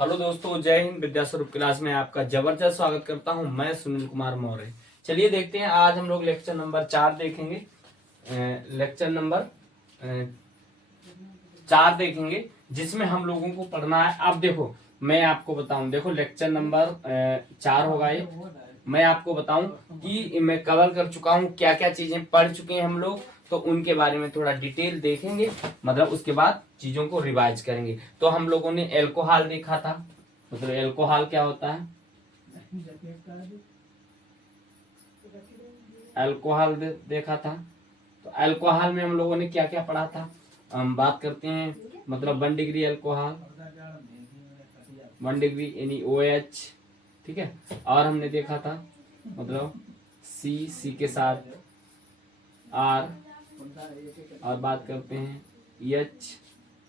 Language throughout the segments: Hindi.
हेलो दोस्तों, जय हिंद। विद्यास्वरूप क्लास में आपका जबरदस्त स्वागत करता हूं। मैं सुनील कुमार मौर्य। चलिए देखते हैं, आज हम लोग लेक्चर नंबर 4 देखेंगे। लेक्चर नंबर 4 देखेंगे, जिसमें हम लोगों को पढ़ना है। अब देखो, मैं आपको बताऊं, देखो लेक्चर नंबर 4 होगा ये। मैं आपको बताऊं कि मैं कवर कर चुका हूं, क्या क्या चीजें पढ़ चुके हैं हम लोग, तो उनके बारे में थोड़ा डिटेल देखेंगे। मतलब उसके बाद चीजों को रिवाइज करेंगे। तो हम लोगों ने एल्कोहल देखा था, मतलब एल्कोहल क्या होता है, अल्कोहल देखा था। तो अल्कोहल में हम लोगों ने क्या क्या पढ़ा था, हम बात करते हैं। मतलब 1 डिग्री अल्कोहल, 1 डिग्री यानी OH, ठीक है। और हमने देखा था मतलब सी के साथ R, और बात करते हैं H,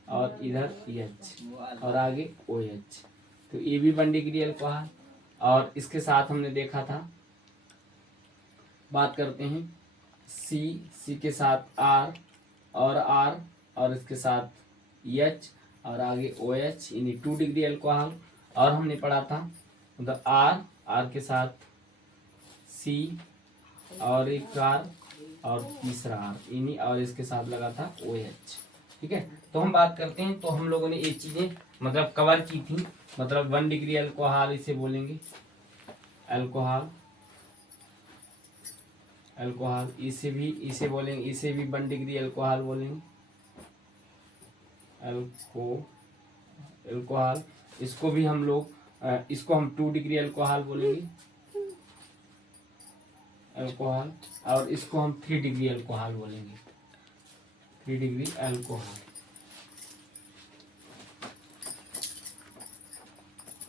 और इधर EH, और आगे OH। तो ये भी 1 डिग्री अल्कोहल। और इसके साथ हमने देखा था, बात करते हैं सी के साथ R, और इसके साथ H, और आगे OH यानी 2 डिग्री अल्कोहल। और हमने पढ़ा था मतलब R के साथ C, और एक R, और तीसरा R यानी, और इसके साथ लगा था OH, ठीक है। तो हम बात करते हैं, तो हम लोगों ने ये चीजें मतलब कवर की थी। मतलब 1 डिग्री अल्कोहल इसे बोलेंगे, अल्कोहल इसे बोलेंगे, इसे भी 1 डिग्री अल्कोहल बोलेंगे, अल्कोहल। इसको भी हम लोग इसको हम 2 डिग्री अल्कोहल बोलेंगे, अल्कोहल। और इसको हम 3 डिग्री अल्कोहल बोलेंगे, 3 डिग्री अल्कोहल,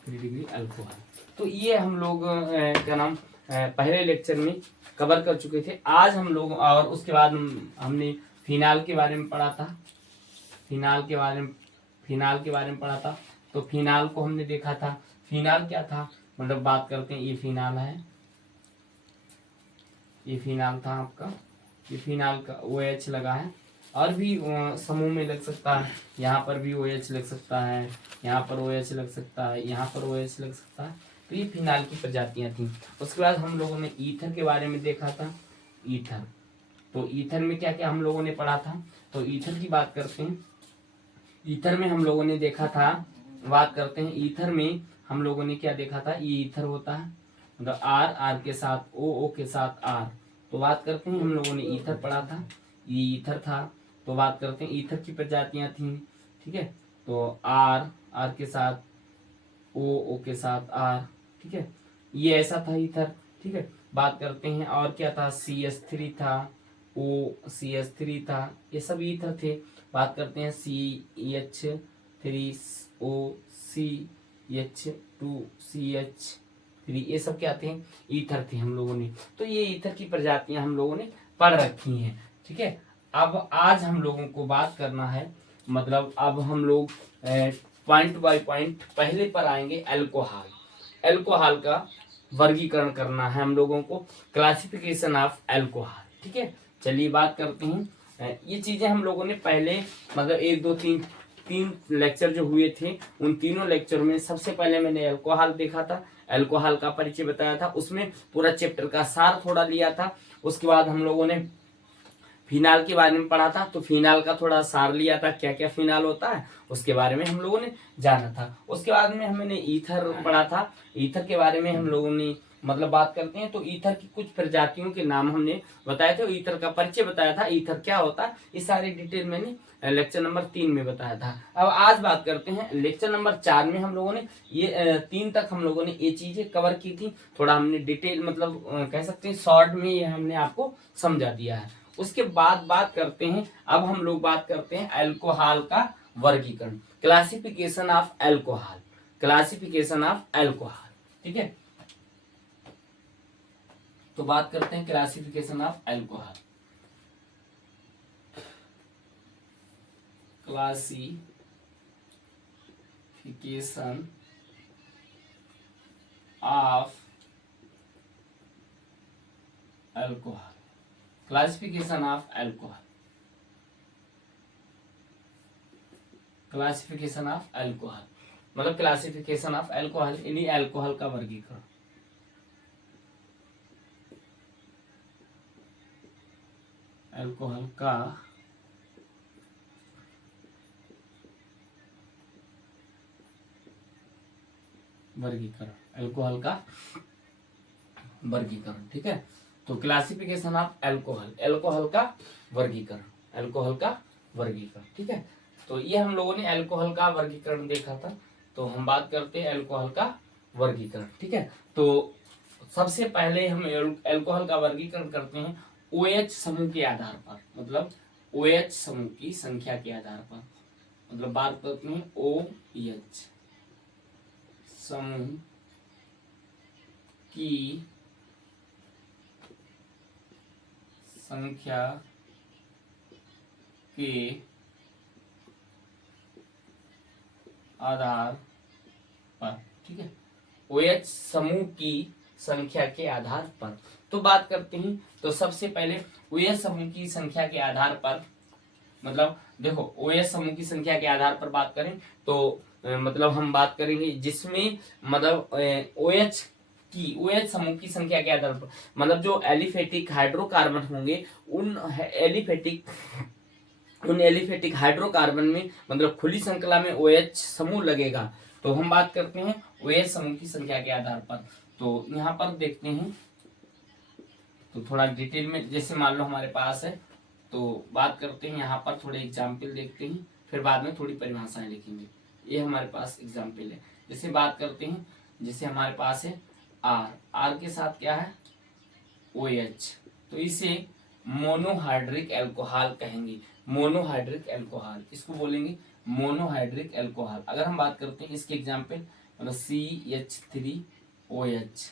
3 डिग्री अल्कोहल। तो ये हम लोग क्या नाम पहले लेक्चर में कवर कर चुके थे। आज हम लोग, और उसके बाद हमने फिनाल के बारे में पढ़ा था, फिनाल के बारे में पढ़ा था। तो फिनाल को हमने देखा था। फिनाल क्या था, मतलब बात करते हैं, ये फिनाल है, ये फिनाल था आपका, ये फिनाल का OH लगा है। और भी समूह में लग सकता है, यहाँ पर भी OH लग सकता है, यहाँ पर OH लग सकता है, यहाँ पर OH लग सकता है। तो ये फिनाल की प्रजातियां थी। उसके बाद हम लोगों ने ईथर के बारे में देखा था, ईथर। तो ईथर में क्या क्या हम लोगों ने पढ़ा था, तो ईथर की बात करते हैं। ईथर में हम लोगों ने देखा था, बात करते हैं, ईथर में हम लोगों ने क्या देखा था, ये ईथर होता है, मतलब R के साथ O के साथ R। तो बात करते हैं, हम लोगों ने ईथर पढ़ा था, ये ईथर था। तो बात करते हैं, ईथर की प्रजातियां थी, ठीक है। तो R के साथ O के साथ R, ठीक है। ये ऐसा था ईथर, ठीक है। बात करते हैं, और क्या था, CH3 था, OCH3 था, ये सब ईथर थे। बात करते हैं CH3OCH2CH3, ये सब क्या थे, ईथर थे हम लोगों ने। तो ये ईथर की प्रजातियां हम लोगों ने पढ़ रखी हैं, ठीक है। अब आज हम लोगों को बात करना है, मतलब अब हम लोग पॉइंट बाय पॉइंट पहले पर आएंगे। अल्कोहल, अल्कोहल का वर्गीकरण करना है हम लोगों को, क्लासिफिकेशन ऑफ अल्कोहल, ठीक है। चलिए बात करते हैं। ये चीजें हम लोगों ने पहले मतलब 1 2 3 तीन लेक्चर जो हुए थे, उन तीनों लेक्चर में सबसे पहले मैंने अल्कोहल देखा था, अल्कोहल का परिचय बताया था, उसमें पूरा चैप्टर का सार थोड़ा लिया था। उसके बाद हम लोगों ने फिनाल के बारे में पढ़ा था, तो फिनाल का थोड़ा सार लिया था, क्या क्या फिनाल होता है उसके बारे में हम लोगों ने जाना था। उसके बाद में हमने ईथर पढ़ा था, ईथर के बारे में हम लोगों ने मतलब बात करते हैं। तो ईथर की कुछ प्रजातियों के नाम हमने बताए थे, ईथर का परिचय बताया था, ईथर क्या होता है, ये सारी डिटेल मैंने लेक्चर नंबर 3 में बताया था। अब आज बात करते हैं, लेक्चर नंबर 4 में हम लोगों ने ये 3 तक हम लोगों ने ये चीजें कवर की थी। थोड़ा हमने डिटेल मतलब कह सकते हैं शॉर्ट में ये हमने आपको समझा दिया है। उसके बाद बात करते हैं, अब हम लोग बात करते हैं अल्कोहल का वर्गीकरण, classification of alcohol, classification of alcohol, ठीक है। तो बात करते हैं classification of alcohol, classification of alcohol, classification of alcohol, classification of alcohol. मतलब क्लासिफिकेशन ऑफ अल्कोहल, यानी अल्कोहल का वर्गीकरण। अल्कोहल का वर्गीकरण, अल्कोहल का वर्गीकरण, ठीक है। तो क्लासिफिकेशन ऑफ अल्कोहल, अल्कोहल का वर्गीकरण, अल्कोहल का वर्गीकरण, ठीक है। तो ये हम लोगों ने अल्कोहल का वर्गीकरण देखा था। तो हम बात करते हैं अल्कोहल का वर्गीकरण, ठीक है। तो सबसे पहले हम अल्कोहल का वर्गीकरण करते हैं OH समूह के आधार पर, मतलब OH समूह की संख्या के आधार पर, मतलब बात करते हैं OH समूह की संख्या के आधार पर, ठीक है। OH समूह की संख्या के आधार पर तो बात करते हैं। तो सबसे पहले OH समूह की संख्या के आधार पर, मतलब देखो OH समूह की संख्या के आधार पर बात करें तो मतलब हम बात करेंगे जिसमें मतलब OH समूह की संख्या के आधार पर, मतलब जो एलिफेटिक हाइड्रोकार्बन होंगे उन एलिफेटिक हाइड्रोकार्बन में मतलब खुली श्रृंखला में OH समूह लगेगा। तो हम बात करते हैं OH समूह की संख्या के आधार पर। तो यहाँ पर देखते हैं, तो थोड़ा डिटेल में, जैसे मान लो हमारे पास है, तो बात करते हैं यहाँ पर, थोड़े एग्जाम्पल देखते हैं, फिर बाद में थोड़ी परिभाषाएं लिखेंगे। ये हमारे पास एग्जाम्पल है। जैसे बात करते हैं, जैसे हमारे पास है R के साथ क्या है OH, तो इसे मोनोहाइड्रिक एल्कोहल कहेंगे। मोनोहाइड्रिक एल्कोहल, इसको बोलेंगे मोनोहाइड्रिक एल्कोहल। अगर हम बात करते हैं इसके एग्जाम्पल, मतलब CH3OH,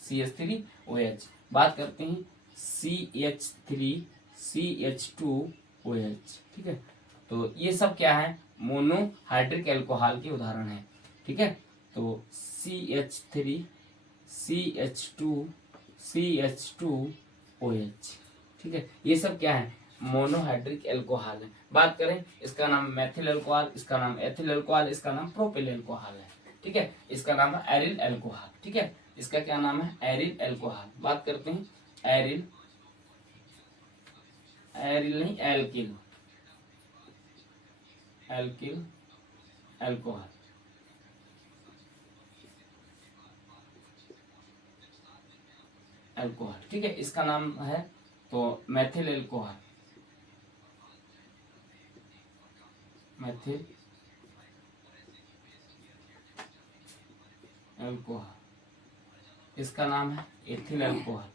CH3OH। बात करते हैं CH3CH2OH, ठीक है। तो ये सब क्या है, मोनोहाइड्रिक एल्कोहल के उदाहरण है, ठीक है। तो CH3CH2CH2OH, ठीक है। ये सब क्या है, मोनोहाइड्रिक एल्कोहल है। बात करें इसका नाम मेथिल एल्कोहल, इसका नाम एथिल एल्कोहल, इसका नाम प्रोपिल एल्कोहल है, ठीक है। इसका नाम है एरिल एल्कोहल, ठीक है। इसका क्या नाम है, एरिल एल्कोहल। बात करते हैं एरिल, एरिल नहीं एल्किल, एल्किल एल्कोहल, एल्कोहल, ठीक है। इसका नाम है तो मेथिल एल्कोहल, मेथिल एल्कोहल। इसका नाम है एथिल एल्कोहल,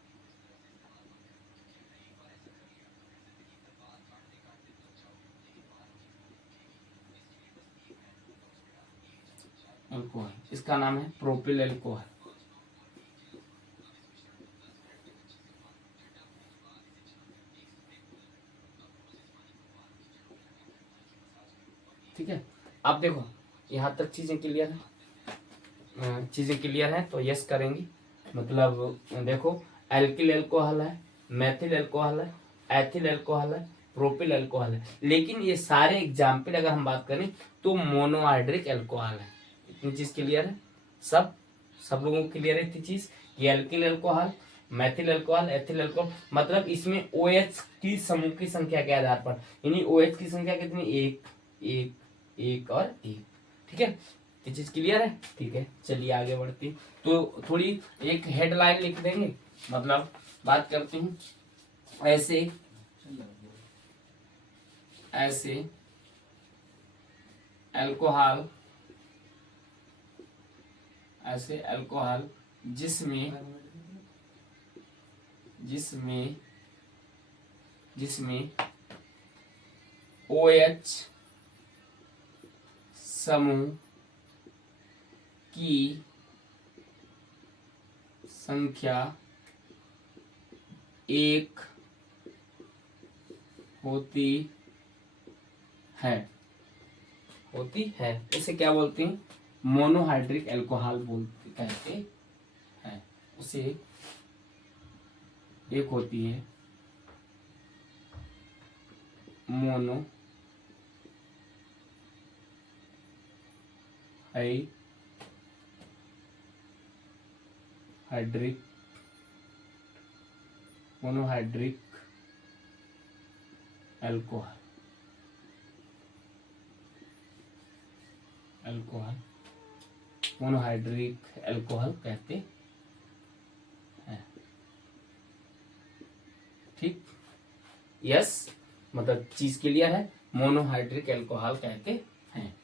एल्कोहल। इसका नाम है प्रोपिल एल्कोहल, ठीक है। आप देखो यहाँ तक चीजें क्लियर है, चीजें क्लियर है तो यस करेंगे। मतलब देखो एल्किल एल्कोहल है, मेथिल एल्कोहल है, एथिल एल्कोहल है, प्रोपिल एल्कोहल है, लेकिन ये सारे एग्जाम्पल अगर हम बात करें तो मोनोहाइड्रिक एल्कोहल है। इतनी चीज क्लियर है, सब सब लोगों को क्लियर है इतनी चीज। ये alkyl alcohol, methyl alcohol, ethyl alcohol, मतलब इसमें OH की समूह की संख्या के आधार पर, यानी OH की संख्या कितनी, एक एक एक और एक, ठीक है। ये चीज क्लियर है, ठीक है। चलिए आगे बढ़ते हैं। तो थोड़ी एक हेडलाइन लिख देंगे, मतलब बात करते हैं ऐसे ऐसे अल्कोहल, ऐसे अल्कोहल जिसमें जिसमें जिसमें OH समूह की संख्या एक होती है, उसे क्या बोलते हैं, मोनोहाइड्रिक एल्कोहल बोलते कहते हैं। उसे एक होती है hydric monohydric alcohol monohydric alcohol कहते हैं। ठीक, यस, मतलब चीज क्लियर है, मोनोहाइड्रिक अल्कोहल कहते हैं।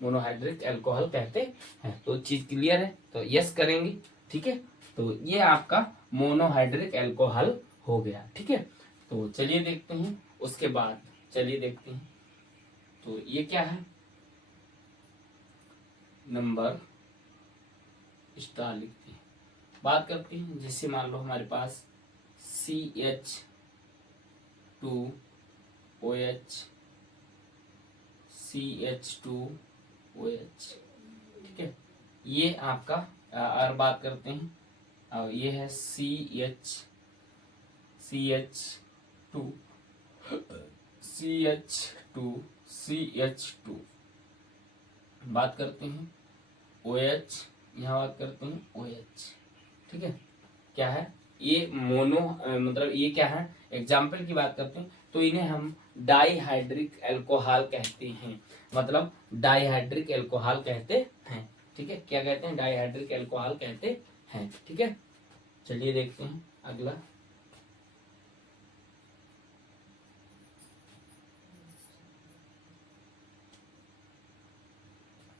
मोनोहाइड्रिक अल्कोहल कहते हैं, तो चीज क्लियर है, तो यस करेंगे। ठीक है, तो ये आपका मोनोहाइड्रिक अल्कोहल हो गया। ठीक है, तो चलिए देखते हैं उसके बाद, चलिए देखते हैं तो ये क्या है, नंबर स्टार लिखते हैं, बात करते हैं। जैसे मान लो हमारे पास CH2OH CH2OH, ठीक है, ये आपका और बात करते हैं, और ये है CH2 CH2 बात करते हैं, OH यहाँ बात करते हैं OH। ठीक है, क्या है ये मोनो मतलब ये क्या है, एग्जाम्पल की बात करते हैं तो इन्हें हम डाईहाइड्रिक अल्कोहल कहते हैं, मतलब डाईहाइड्रिक अल्कोहल कहते हैं। ठीक है, क्या कहते हैं, डाईहाइड्रिक अल्कोहल कहते हैं। ठीक है, चलिए देखते हैं अगला।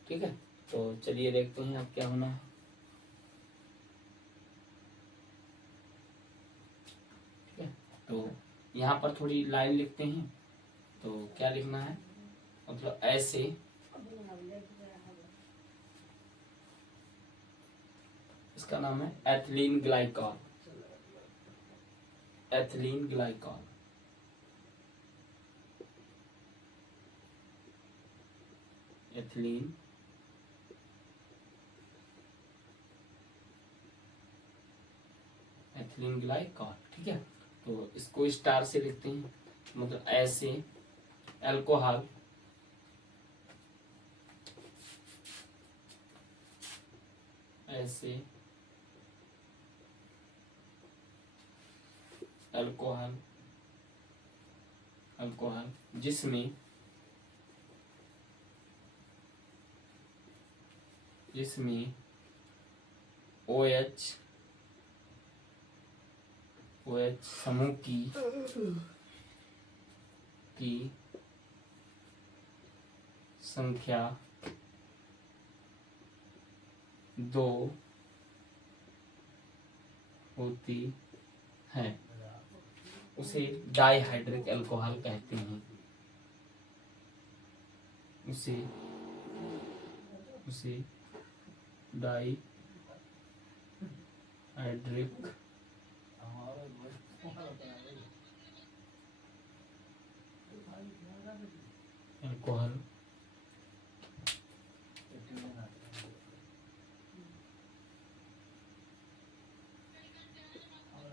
ठीक है, तो चलिए देखते हैं अब क्या होना है। ठीक है, तो यहाँ पर थोड़ी लाइन लिखते हैं, तो क्या लिखना है, मतलब ऐसे, इसका नाम है ethylene glycol, ethylene glycol, ethylene ethylene glycol. ठीक है, तो इसको स्टार से लिखते हैं, मतलब ऐसे अल्कोहल ऐसे अल्कोहल अल्कोहल जिसमें OH समूह की संख्या 2 होती है, उसे डाईहाइड्रिक अल्कोहल कहते हैं। उसे डाईहाइड्रिक अल्कोहल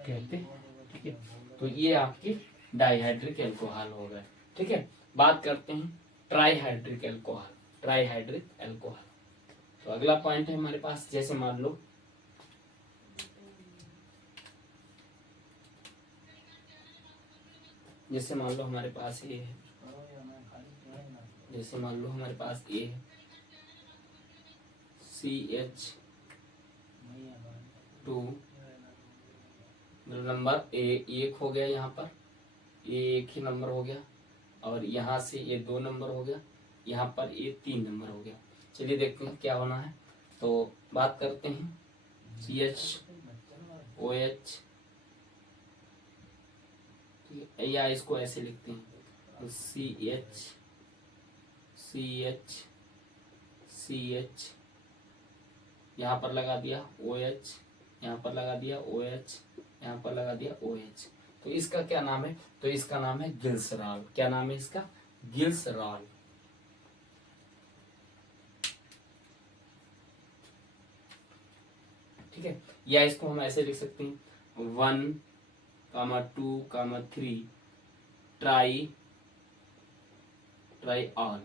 कहते हैं। ठीक है, तो ये आपके डाईहाइड्रिक अल्कोहल हो गए। ठीक है, बात करते हैं ट्राईहाइड्रिक अल्कोहल, ट्राईहाइड्रिक अल्कोहल। तो अगला पॉइंट है हमारे पास, जैसे मान लो हमारे पास ये है, जैसे मान लो हमारे पास ये है CH2, नंबर एक हो गया, यहाँ पर ये एक ही नंबर हो गया, और यहाँ से ये 2 नंबर हो गया, यहाँ पर ये 3 नंबर हो गया। चलिए देखते हैं क्या होना है, तो बात करते हैं CHOH, या इसको ऐसे लिखते हैं, तो CH यहाँ पर लगा दिया OH, यहाँ पर लगा दिया OH, यहाँ पर लगा दिया OH, तो इसका क्या नाम है, तो इसका नाम है गिल्सरॉल। क्या नाम है इसका, गिल्सरॉल। ठीक है, या इसको हम ऐसे लिख सकते हैं 1, 2, 3 ट्राई ट्राइऑल,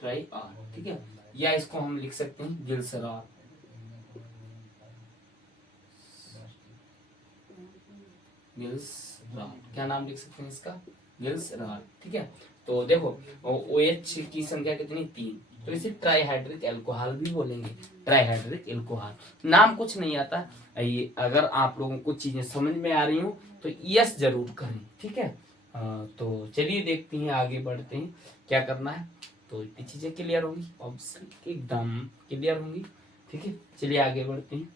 ट्राइऑल, ठीक है। या इसको हम लिख सकते हैं गिल्सरॉल, गिल्सरॉल, क्या नाम लिख सकते हैं इसका, गिल्सरॉल, ठीक है। तो देखो OH की संख्या कितनी, 3, तो इसे ट्राइहाइड्रिक अल्कोहल भी बोलेंगे, ट्राइहाइड्रिक अल्कोहल। नाम कुछ नहीं आता, ये अगर आप लोगों को चीजें समझ में आ रही हो तो यस जरूर करें, ठीक है। तो चलिए देखते हैं, आगे बढ़ते हैं, क्या करना है। तो इतनी चीजें क्लियर होंगी, ऑब्वियसली एकदम क्लियर होंगी, ठीक है। चलिए आगे बढ़ते हैं।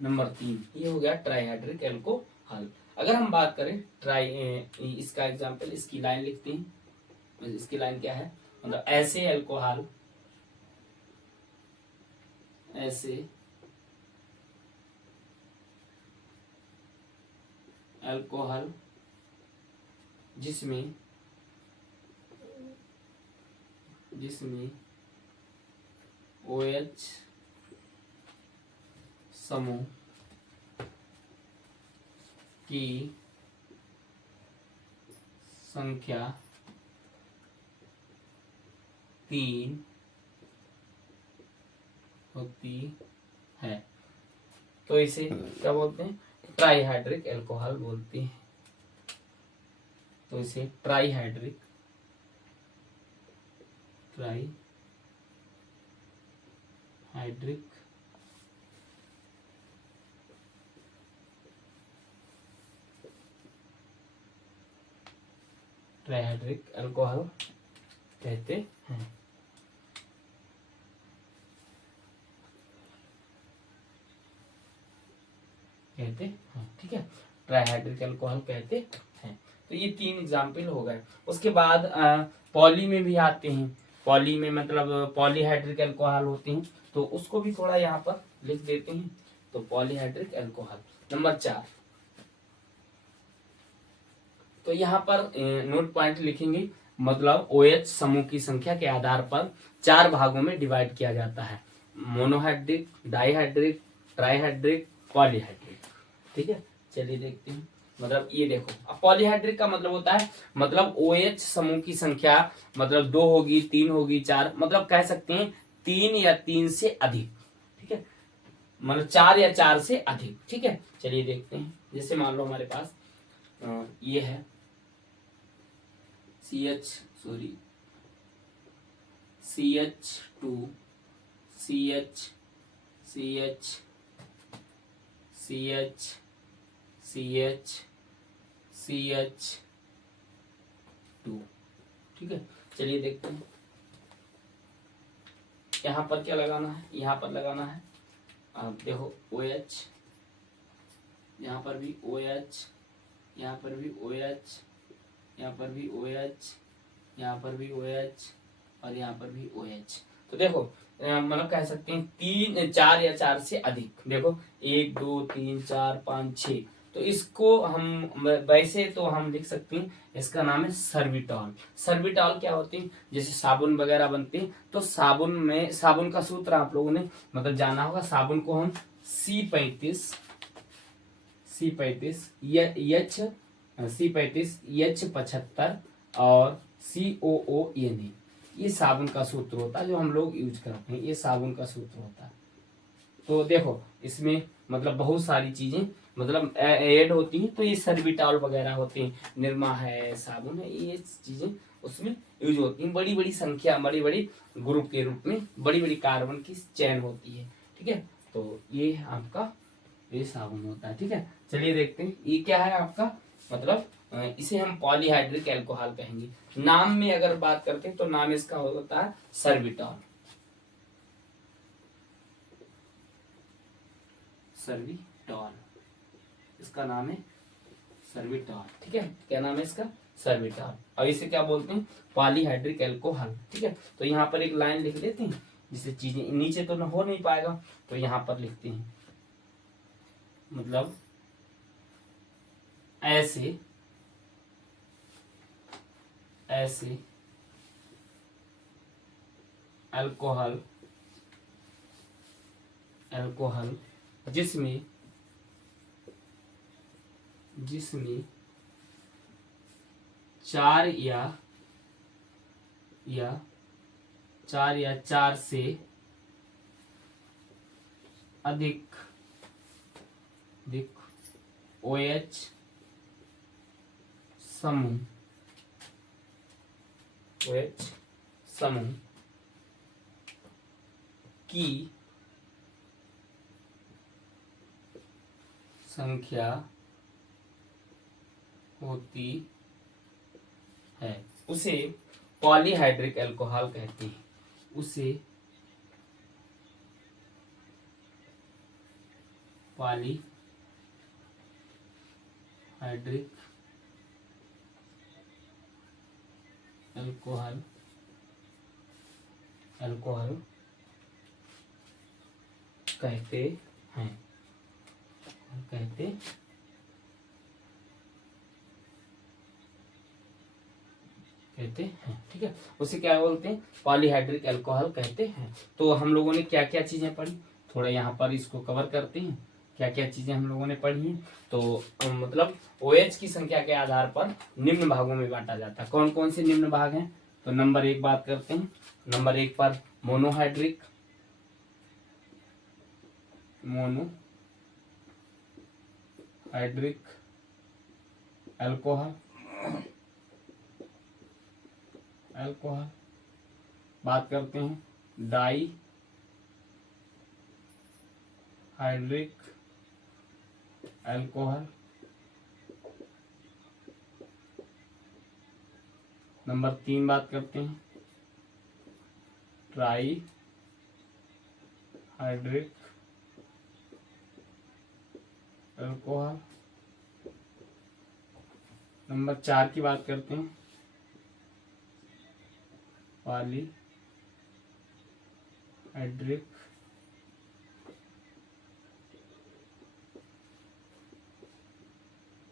नंबर 3 ये हो गया ट्राइहाइड्रिक अल्कोहल। अगर हम बात करें इसका एग्जांपल, इसकी लाइन लिखते हैं। इसकी लाइन क्या है, मतलब ऐसे अल्कोहल, ऐसे अल्कोहल जिसमें OH समूह की संख्या 3 होती है, तो इसे क्या बोलते हैं, ट्राइहाइड्रिक अल्कोहल बोलते हैं। तो इसे ट्राइहाइड्रिक ट्राइहाइड्रिक अल्कोहल कहते हैं। ठीक है, ट्राइहाइड्रिक अल्कोहल कहते हैं। तो ये 3 एग्जाम्पल हो गए। उसके बाद पॉली में भी आते हैं। पॉली में मतलब पॉलीहाइड्रिक अल्कोहल होते हैं, तो उसको भी थोड़ा यहाँ पर लिख देते हैं। तो पॉलीहाइड्रिक अल्कोहल नंबर 4, तो यहाँ पर नोट पॉइंट लिखेंगे, मतलब OH समूह की संख्या के आधार पर 4 भागों में डिवाइड किया जाता है, मोनोहाइड्रिक, डाइहाइड्रिक, ट्राइहाइड्रिक, पॉलीहाइड्रिक, ठीक है। चलिए देखते हैं, मतलब ये देखो, अब पॉलीहाइड्रिक का मतलब होता है, मतलब OH समूह की संख्या मतलब 2 होगी, 3 होगी, 4, मतलब कह सकते हैं 3 या 3 से अधिक, ठीक है, मतलब 4 या 4 से अधिक, ठीक है। चलिए देखते हैं, जैसे मान लो हमारे पास ये है CH2, CH2, ठीक है। चलिए देखते हैं, यहाँ पर क्या लगाना है, यहाँ पर लगाना है, अब देखो OH, यहाँ पर भी OH, यहाँ पर भी OH, यहाँ पर भी OH, यहाँ पर भी OH और यहाँ पर भी OH। तो देखो मतलब कह सकते हैं 3, 4 या 4 से अधिक, देखो 1 2 3 4 5 6, तो इसको हम वैसे तो हम लिख सकते हैं, इसका नाम है सर्विटॉल। सर्विटॉल क्या होती है, जैसे साबुन वगैरह बनती है, तो साबुन का सूत्र आप लोगों ने मतलब जाना होगा। साबुन को हम C35 H75 और COONA, ये साबुन का सूत्र होता है जो हम लोग यूज करते हैं, ये साबुन का सूत्र होता है। तो देखो इसमें मतलब बहुत सारी चीजें मतलब ऐड होती हैं, तो ये सर्विटॉल वगैरह होते हैं, निरमा है, साबुन है, ये चीजें उसमें यूज होती हैं। बड़ी बड़ी संख्या, बड़ी बड़ी ग्रुप के रूप में बड़ी बड़ी कार्बन की चेन होती है, ठीक है। तो ये आपका ये साबुन होता है, ठीक है। चलिए देखते हैं, ये क्या है आपका, मतलब इसे हम पॉलीहाइड्रिक अल्कोहल कहेंगे। नाम में अगर बात करते हैं तो नाम इसका होता है सर्विटॉल, सर्विटॉल, इसका नाम है सर्विटॉल, ठीक है। क्या नाम है इसका, सर्विटॉल। और इसे क्या बोलते हैं, पॉलीहाइड्रिक अल्कोहल, ठीक है। तो यहाँ पर एक लाइन लिख देते हैं, जिससे चीजें नीचे तो हो नहीं पाएगा, तो यहाँ पर लिखते हैं, मतलब ऐसे अल्कोहल जिसमें 4 या 4 से अधिक OH समूह की संख्या होती है उसे पॉलीहाइड्रिक अल्कोहल कहते हैं। उसे पॉलीहाइड्रिक अल्कोहल कहते हैं। ठीक है, उसे क्या बोलते हैं? पॉलीहाइड्रिक अल्कोहल कहते हैं। तो हम लोगों ने क्या क्या चीजें पढ़ी, थोड़ा यहाँ पर इसको कवर करते हैं। क्या क्या चीजें हम लोगों ने पढ़ी हैं? तो मतलब OH की संख्या के आधार पर निम्न भागों में बांटा जाता है। कौन कौन से निम्न भाग हैं? तो नंबर 1 बात करते हैं। नंबर 1 पर मोनोहाइड्रिक अल्कोहल। बात करते हैं डाई हाइड्रिक अल्कोहल। नंबर 3 बात करते हैं ट्राई हाइड्रिक अल्कोहल। नंबर 4 की बात करते हैं पॉलीहाइड्रिक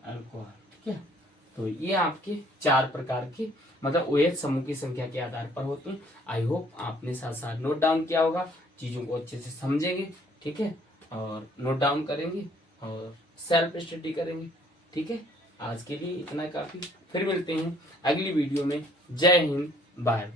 अल्कोहल। ठीक है, तो ये आपके 4 प्रकार के मतलब OH समूह की संख्या के आधार पर होते हैं। आई होप आपने साथ साथ नोट डाउन किया होगा, चीजों को अच्छे से समझेंगे। ठीक है, और नोट डाउन करेंगे और सेल्फ स्टडी करेंगे। ठीक है, आज के लिए इतना काफी। फिर मिलते हैं अगली वीडियो में। जय हिंद, बाय।